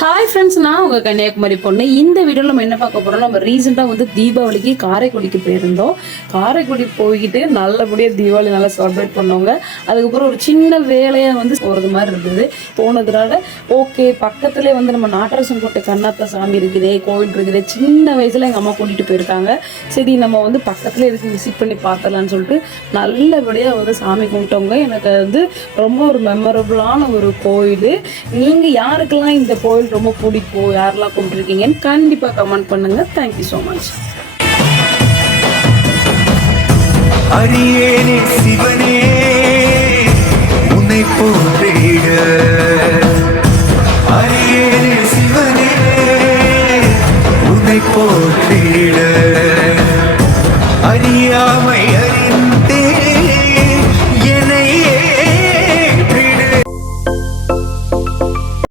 Hi friends, நான் உங்கள் கன்னியாகுமரி பொண்ணு. இந்த வீடியோவில் நம்ம என்ன பார்க்க போகிறோம், நம்ம ரீசெண்டாக வந்து தீபாவளிக்கு காரைக்குடிக்கு போயிருந்தோம். காரைக்குடி போய்கிட்டு நல்லபடியாக தீபாவளி நல்லா செலிப்ரேட் பண்ணவங்க. அதுக்கப்புறம் ஒரு சின்ன வேலையாக வந்து போகிறது மாதிரி இருந்தது. போனதுனால ஓகே, பக்கத்துலேயே வந்து நம்ம நாட்டரசன் கோட்டை கண்ணாத்தா சாமி இருக்குது, கோவில் இருக்குது. சின்ன வயசில் எங்கள் அம்மா கூட்டிகிட்டு போயிருக்காங்க. சரி, நம்ம வந்து பக்கத்துலேயே இருக்கு, விசிட் பண்ணி பார்த்துடலான்னு சொல்லிட்டு நல்லபடியாக வந்து சாமி கும்பிட்டவங்க. எனக்கு வந்து ரொம்ப ஒரு மெமரபுளான ஒரு கோயில். நீங்கள் யாருக்கெல்லாம் இந்த கோயில் ரொம்ப பிடிக்கும், யாரெல்லாம் கும்பிட்டுருக்கீங்கன்னு கண்டிப்பாக கமெண்ட் பண்ணுங்க. Thank you so much. அரியேனே சிவனே உன்னை போற்றிட, அரியேனே சிவனே உன்னை போற்றிட.